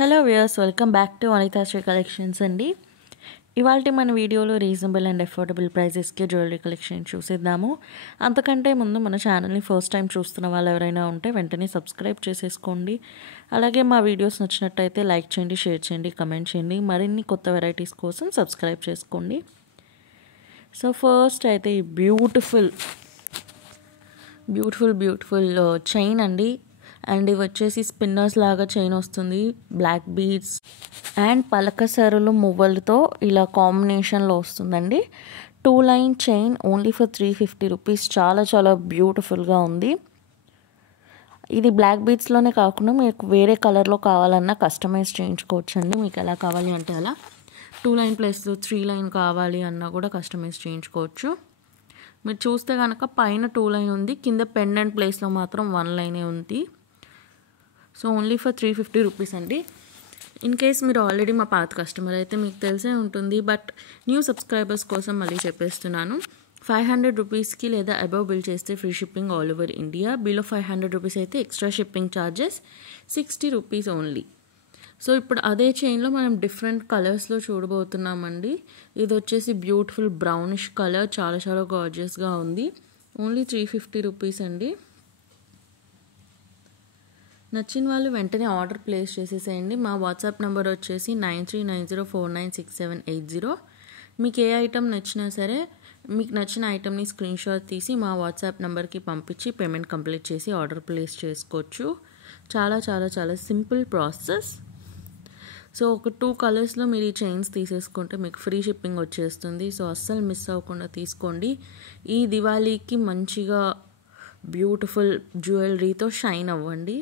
Hello viewers, welcome back to Anithasri collections అండి. ఇవాళ మన వీడియోలో రీజనబుల్ అండ్ అఫోర్డబుల్ ప్రైజెస్కి జ్యువెలరీ కలెక్షన్ చూసేద్దాము. అంతకంటే ముందు మన ఛానల్ని ఫస్ట్ టైం చూస్తున్న వాళ్ళు ఎవరైనా ఉంటే వెంటనే సబ్స్క్రైబ్ చేసేసుకోండి. అలాగే మా వీడియోస్ నచ్చినట్టయితే లైక్ చేయండి, షేర్ చేయండి, కమెంట్ చేయండి. మరిన్ని కొత్త వెరైటీస్ కోసం సబ్స్క్రైబ్ చేసుకోండి. సో ఫస్ట్ అయితే ఈ బ్యూటిఫుల్ చైన్ అండి. అండ్ ఇవి వచ్చేసి స్పిన్నర్స్ లాగా చైన్ వస్తుంది. బ్లాక్ బీడ్స్ అండ్ పలకసరులు మువ్వలతో ఇలా కాంబినేషన్లో వస్తుందండి. 2 line chain only for 350 rupees. చాలా చాలా బ్యూటిఫుల్గా ఉంది. ఇది బ్లాక్ బీడ్స్లోనే కాకుండా మీకు వేరే కలర్లో కావాలన్నా కస్టమైజ్ చేయించుకోవచ్చు అండి. మీకు ఎలా కావాలి అంటే అలా 2 లైన్ ప్లస్ 3 లైన్ కావాలి అన్నా కూడా కస్టమైజ్ చేయించుకోవచ్చు. మీరు చూస్తే కనుక పైన 2 లైన్ ఉంది, కింద పెండెంట్ ప్లేస్లో మాత్రం 1 లైనే ఉంది. సో ఓన్లీ ఫర్ 350 రూపీస్ అండి. ఇన్ కేస్ మీరు ఆల్రెడీ మా పాత కస్టమర్ అయితే మీకు తెలిసే ఉంటుంది, బట్ న్యూ సబ్స్క్రైబర్స్ కోసం మళ్ళీ చెప్పేస్తున్నాను. 500 రూపీస్కి లేదా అబవ్ బిల్ చేస్తే free shipping all over India. Below 500 rupees అయితే extra shipping charges 60 rupees only. So ఇప్పుడు అదే చైన్లో మనం డిఫరెంట్ కలర్స్లో చూడబోతున్నామండి. ఇది వచ్చేసి బ్యూటిఫుల్ బ్రౌనిష్ కలర్, చాలా చాలా గార్జియస్గా ఉంది. ఓన్లీ 350 రూపీస్ అండి. నచ్చిన వాళ్ళు వెంటనే ఆర్డర్ ప్లేస్ చేసేసేయండి. మా వాట్సాప్ నెంబర్ వచ్చేసి 9390496780. మీకు ఏ ఐటమ్ నచ్చినా సరే మీకు నచ్చిన ఐటమ్ని స్క్రీన్ షాట్ తీసి మా వాట్సాప్ నెంబర్కి పంపించి పేమెంట్ కంప్లీట్ చేసి ఆర్డర్ ప్లేస్ చేసుకోవచ్చు. చాలా చాలా చాలా సింపుల్ ప్రాసెస్. సో ఒక 2 కలర్స్లో మీరు ఈ చైన్స్ తీసేసుకుంటే మీకు ఫ్రీ షిప్పింగ్ వచ్చేస్తుంది. సో అస్సలు మిస్ అవ్వకుండా తీసుకోండి. ఈ దివాళీకి మంచిగా బ్యూటిఫుల్ జ్యువెలరీతో షైన్ అవ్వండి.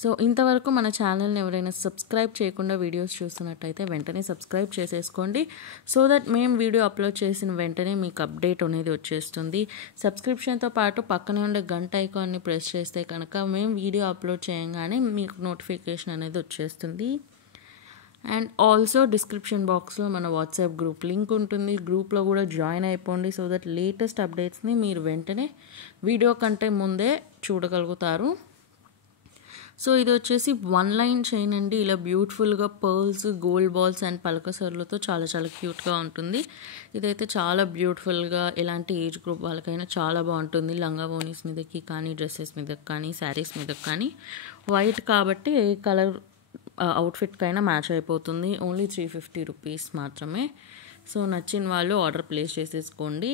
సో ఇంతవరకు మన ఛానల్ని ఎవరైనా సబ్స్క్రైబ్ చేయకుండా వీడియోస్ చూస్తున్నట్టయితే వెంటనే సబ్స్క్రైబ్ చేసేసుకోండి. సో దట్ మేము వీడియో అప్లోడ్ చేసిన వెంటనే మీకు అప్డేట్ అనేది వచ్చేస్తుంది. సబ్స్క్రిప్షన్తో పాటు పక్కనే ఉండే గంట ఐకాన్ని ప్రెస్ చేస్తే కనుక మేము వీడియో అప్లోడ్ చేయగానే మీకు నోటిఫికేషన్ అనేది వచ్చేస్తుంది. అండ్ ఆల్సో డిస్క్రిప్షన్ బాక్స్లో మన వాట్సాప్ గ్రూప్ లింక్ ఉంటుంది. గ్రూప్లో కూడా జాయిన్ అయిపోండి. సో దట్ లేటెస్ట్ అప్డేట్స్ని మీరు వెంటనే వీడియో కంటే ముందే చూడగలుగుతారు. సో ఇది వచ్చేసి 1 లైన్ చైన్ అండి. ఇలా బ్యూటిఫుల్గా పర్ల్స్, గోల్డ్ బాల్స్ అండ్ పలకసర్లతో చాలా చాలా క్యూట్గా ఉంటుంది. ఇదైతే చాలా బ్యూటిఫుల్గా ఎలాంటి ఏజ్ గ్రూప్ వాళ్ళకైనా చాలా బాగుంటుంది. లంగా ఓనీస్ మీదకి కానీ, డ్రెస్సెస్ మీదకి కానీ, శారీస్ మీదకి కానీ. వైట్ కాబట్టి ఏ కలర్ అవుట్ఫిట్కైనా మ్యాచ్ అయిపోతుంది. ఓన్లీ 350 రూపీస్ మాత్రమే. సో నచ్చిన వాళ్ళు ఆర్డర్ ప్లేస్ చేసేసుకోండి.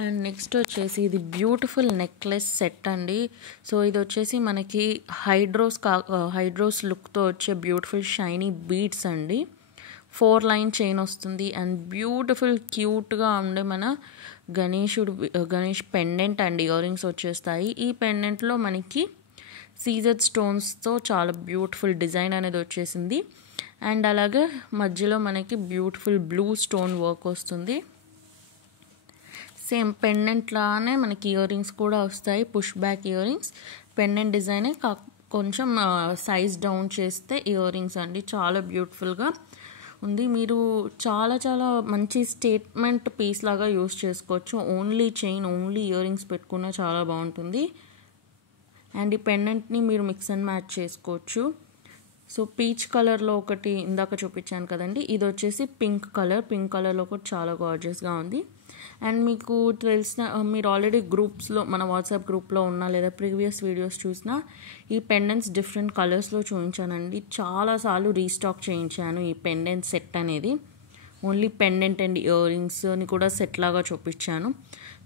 అండ్ నెక్స్ట్ వచ్చేసి ఇది బ్యూటిఫుల్ నెక్లెస్ సెట్ అండి. సో ఇది వచ్చేసి మనకి హైడ్రోస్ లుక్తో వచ్చే బ్యూటిఫుల్ షైనీ బీడ్స్ అండి. 4 లైన్ చైన్ వస్తుంది. అండ్ బ్యూటిఫుల్ క్యూట్గా ఉండే మన Ganesh pendant and ear rings వచ్చేస్తాయి. ఈ పెండెంట్లో మనకి సీజెడ్ స్టోన్స్తో చాలా బ్యూటిఫుల్ డిజైన్ అనేది వచ్చేసింది. అండ్ అలాగే మధ్యలో మనకి బ్యూటిఫుల్ బ్లూ స్టోన్ వర్క్ వస్తుంది. సేమ్ పెండెంట్ లానే మనకి ఇయర్ రింగ్స్ కూడా వస్తాయి. Push back ear rings. Pendant డిజైనే కొంచెం సైజ్ డౌన్ చేస్తే ఇయర్ రింగ్స్ అండి. చాలా బ్యూటిఫుల్గా ఉంది. మీరు చాలా చాలా మంచి స్టేట్మెంట్ పీస్ లాగా యూస్ చేసుకోవచ్చు. Only chain, only ear rings పెట్టుకున్నా చాలా బాగుంటుంది. అండ్ ఈ పెండెంట్ని మీరు మిక్స్ అండ్ మ్యాచ్ చేసుకోవచ్చు. సో పీచ్ కలర్లో ఒకటి ఇందాక చూపించాను కదండి, ఇది వచ్చేసి పింక్ కలర్లో ఒకటి చాలా గార్జియస్గా ఉంది. అండ్ మీకు తెలిసిన మీరు ఆల్రెడీ గ్రూప్స్లో మన వాట్సాప్ గ్రూప్లో ఉన్నా లేదా ప్రీవియస్ వీడియోస్ చూసినా ఈ పెండెంట్స్ డిఫరెంట్ కలర్స్లో చూపించానండి. చాలాసార్లు రీస్టాక్ చేయించాను ఈ పెండెంట్ సెట్ అనేది. ఓన్లీ పెండెంట్ అండ్ ఇయర్ రింగ్స్ని కూడా సెట్ లాగా చూపించాను.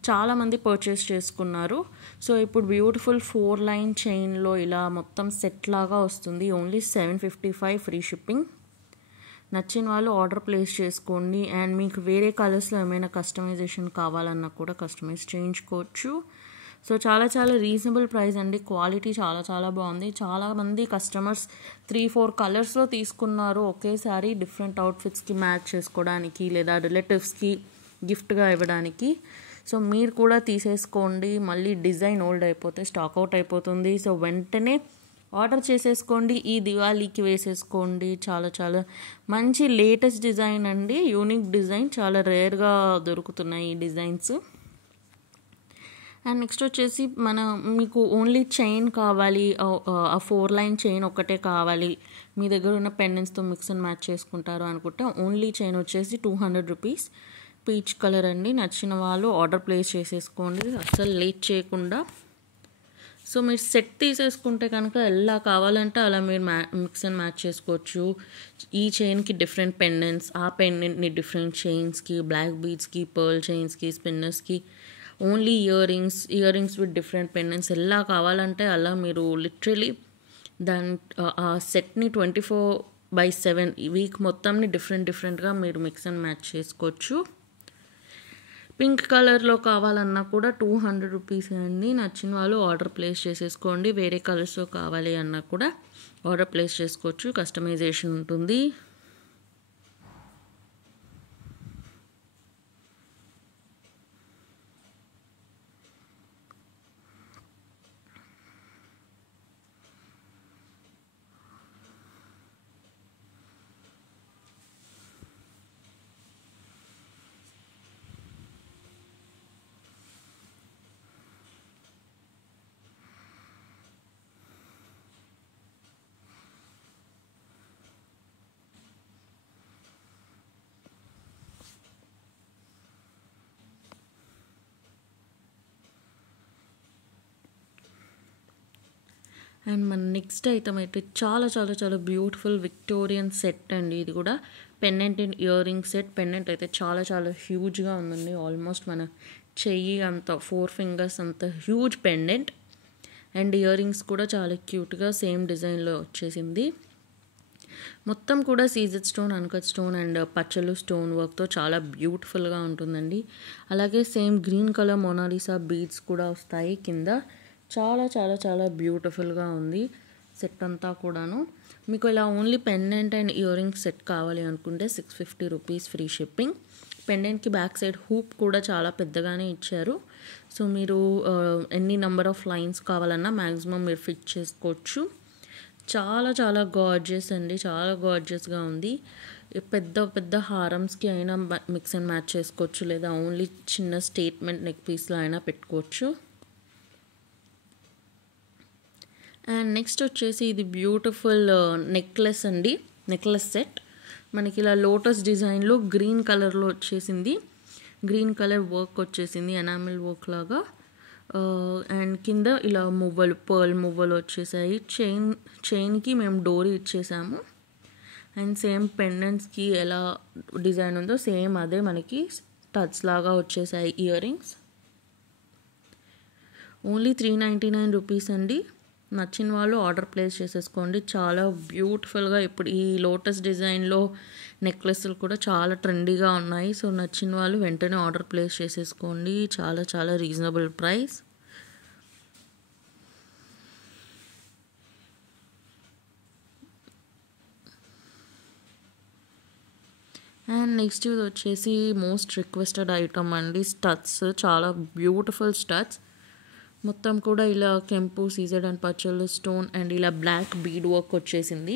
చాలామంది పర్చేస్ చేసుకున్నారు. సో ఇప్పుడు బ్యూటిఫుల్ 4 లైన్ చైన్లో ఇలా మొత్తం సెట్ లాగా వస్తుంది. Only 755 free shipping. నచ్చిన వాళ్ళు ఆర్డర్ ప్లేస్ చేసుకోండి. అండ్ మీకు వేరే కలర్స్లో ఏమైనా కస్టమైజేషన్ కావాలన్నా కూడా కస్టమైజ్ చేయించుకోవచ్చు. సో చాలా చాలా రీజనబుల్ ప్రైస్ అండి. క్వాలిటీ చాలా చాలా బాగుంది. చాలామంది కస్టమర్స్ 3-4 కలర్స్లో తీసుకున్నారు ఒకేసారి, డిఫరెంట్ అవుట్ఫిట్స్కి మ్యాచ్ చేసుకోవడానికి లేదా రిలేటివ్స్కి గిఫ్ట్గా ఇవ్వడానికి. సో మీరు కూడా తీసేసుకోండి. మళ్ళీ డిజైన్ ఓల్డ్ అయిపోతే స్టాక్ అవుట్ అయిపోతుంది. సో వెంటనే ఆర్డర్ చేసేసుకోండి. ఈ దివాళీకి వేసేసుకోండి. చాలా చాలా మంచి లేటెస్ట్ డిజైన్ అండి. యూనిక్ డిజైన్, చాలా రేర్గా దొరుకుతున్నాయి ఈ డిజైన్స్. అండ్ నెక్స్ట్ వచ్చేసి మీకు ఓన్లీ చైన్ కావాలి, ఆ 4 లైన్ చైన్ ఒక్కటే కావాలి, మీ దగ్గర ఉన్న పెండెంట్స్తో మిక్స్ అండ్ మ్యాచ్ చేసుకుంటారు అనుకుంటే ఓన్లీ చైన్ వచ్చేసి 200 రూపీస్. పీచ్ కలర్ అండి. నచ్చిన వాళ్ళు ఆర్డర్ ప్లేస్ చేసేసుకోండి అస్సలు లేట్ చేయకుండా. సో మీరు సెట్ తీసేసుకుంటే కనుక ఎలా కావాలంటే అలా మీరు మిక్స్ అండ్ మ్యాచ్ చేసుకోవచ్చు. ఈ చైన్కి డిఫరెంట్ పెండెంట్స్, ఆ పెండెంట్ని డిఫరెంట్ చైన్స్కి, బ్లాక్ బీడ్స్కి, పర్ల్ చైన్స్కి, స్పిన్నర్స్కి, only ear rings with different pendants, ఎలా కావాలంటే అలా మీరు లిటరలీ ఆ సెట్ని 24/7 ఈ వీక్ మొత్తంని డిఫరెంట్గా మీరు మిక్స్ అండ్ మ్యాచ్ చేసుకోవచ్చు. పింక్ కలర్లో కావాలన్నా కూడా 200 రూపీస్ అండి. నచ్చిన వాళ్ళు ఆర్డర్ ప్లేస్ చేసేసుకోండి. వేరే కలర్స్లో కావాలి అన్నా కూడా ఆర్డర్ ప్లేస్ చేసుకోవచ్చు. కస్టమైజేషన్ ఉంటుంది. అండ్ మన నెక్స్ట్ ఐటమ్ అయితే చాలా చాలా చాలా బ్యూటిఫుల్ విక్టోరియన్ సెట్ అండి. ఇది కూడా pendant and ear ring set. Pendant అయితే చాలా చాలా హ్యూజ్గా ఉందండి. ఆల్మోస్ట్ మన చెయ్యి అంత 4 ఫింగర్స్ అంత huge pendant. And year rings కూడా చాలా క్యూట్గా సేమ్ డిజైన్లో వచ్చేసింది. మొత్తం కూడా CZ stone, uncut stone and పచ్చలు స్టోన్ వర్క్తో చాలా బ్యూటిఫుల్గా ఉంటుందండి. అలాగే same green colour Mona Lisa beads కూడా వస్తాయి కింద. చాలా చాలా చాలా బ్యూటిఫుల్గా ఉంది సెట్ అంతా కూడాను. మీకు ఇలా only pendant and ear ring set కావాలి అనుకుంటే 650 రూపీస్ ఫ్రీ షిప్పింగ్. పెండెంట్కి బ్యాక్ సైడ్ హూప్ కూడా చాలా పెద్దగానే ఇచ్చారు. సో మీరు ఎన్ని నెంబర్ ఆఫ్ లైన్స్ కావాలన్నా మ్యాక్సిమం మీరు ఫిట్ చేసుకోవచ్చు. చాలా చాలా గార్జియస్ అండి. చాలా గార్జియస్గా ఉంది. పెద్ద పెద్ద హారమ్స్కి అయినా మిక్స్ అండ్ మ్యాచ్ చేసుకోవచ్చు, లేదా ఓన్లీ చిన్న స్టేట్మెంట్ నెక్ పీస్లో అయినా పెట్టుకోవచ్చు. అండ్ నెక్స్ట్ వచ్చేసి ఇది బ్యూటిఫుల్ నెక్లెస్ అండి. నెక్లెస్ సెట్ మనకి ఇలా లోటస్ డిజైన్లో గ్రీన్ కలర్లో వచ్చేసింది. గ్రీన్ కలర్ వర్క్ వచ్చేసింది, ఎనామిల్ వర్క్ లాగా. అండ్ కింద ఇలా మువ్వలు, పర్ల్ మువ్వలు వచ్చేసాయి. చైన్కి మేము డోరీ ఇచ్చేసాము. అండ్ సేమ్ పెండెంట్స్కి ఎలా డిజైన్ ఉందో సేమ్ అదే మనకి స్టడ్స్ లాగా వచ్చేసాయి ఇయర్ రింగ్స్. ఓన్లీ 399 రూపీస్ అండి. నచ్చిన వాళ్ళు ఆర్డర్ ప్లేస్ చేసేసుకోండి. చాలా బ్యూటిఫుల్గా ఇప్పుడు ఈ లోటస్ డిజైన్లో నెక్లెస్లు కూడా చాలా ట్రెండీగా ఉన్నాయి. సో నచ్చిన వాళ్ళు వెంటనే ఆర్డర్ ప్లేస్ చేసేసుకోండి. చాలా చాలా రీజనబుల్ ప్రైస్. అండ్ నెక్స్ట్ ఇది వచ్చేసి మోస్ట్ రిక్వెస్టెడ్ ఐటమ్ అండి, స్టడ్స్. చాలా బ్యూటిఫుల్ స్టడ్స్. మొత్తం కూడా ఇలా కెంపు, సీజెడ్ అండ్ పచ్చలు స్టోన్ అండ్ ఇలా బ్లాక్ బీడ్ వర్క్ వచ్చేసింది.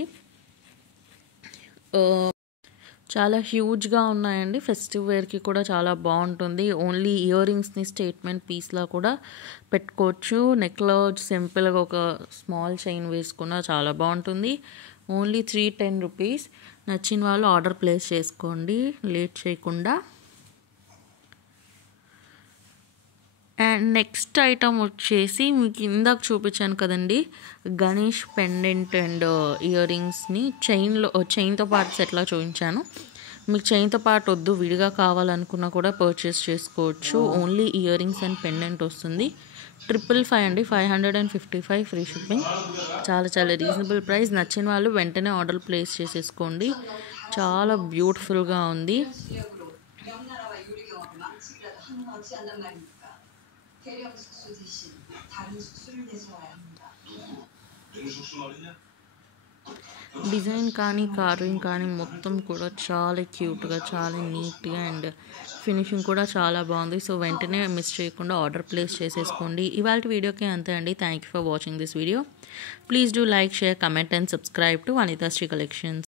చాలా హ్యూజ్గా ఉన్నాయండి. ఫెస్టివ్ వేర్కి కూడా చాలా బాగుంటుంది. ఓన్లీ ఇయర్ రింగ్స్ని స్టేట్మెంట్ పీస్లా కూడా పెట్టుకోవచ్చు. నెక్లో సింపుల్గా ఒక స్మాల్ చైన్ వేసుకున్నా చాలా బాగుంటుంది. Only 310 rupees. నచ్చిన వాళ్ళు ఆర్డర్ ప్లేస్ చేసుకోండి లేట్ చేయకుండా. అండ్ నెక్స్ట్ ఐటమ్ వచ్చేసి మీకు ఇందాక చూపించాను కదండి, గణేష్ పెండెంట్ అండ్ ఇయర్ రింగ్స్ని చైన్తో పాటు సెట్లా చూపించాను. మీకు చైన్తో పాటు వద్దు, విడిగా కావాలనుకున్నా కూడా పర్చేస్ చేసుకోవచ్చు. Only ear rings and pendant వస్తుంది. 555 అండి, 555 ఫ్రీ షిప్పింగ్. చాలా చాలా రీజనబుల్ ప్రైస్. నచ్చిన వాళ్ళు వెంటనే ఆర్డర్ ప్లేస్ చేసేసుకోండి. చాలా బ్యూటిఫుల్గా ఉంది. 명나라와 유리경합이 망치기라도 하는 어찌 한단 말입니까? 대령 숙소 대신 డిజైన్ కానీ కార్వింగ్ కానీ మొత్తం కూడా చాలా క్యూట్గా, చాలా నీట్గా అండ్ ఫినిషింగ్ కూడా చాలా బాగుంది. సో వెంటనే మిస్ చేయకుండా ఆర్డర్ ప్లేస్ చేసేసుకోండి. ఇవాళ వీడియోకి అంతే అండి. Thank you for watching this video. Please do like, share, comment and subscribe to Vanitha Sri collections.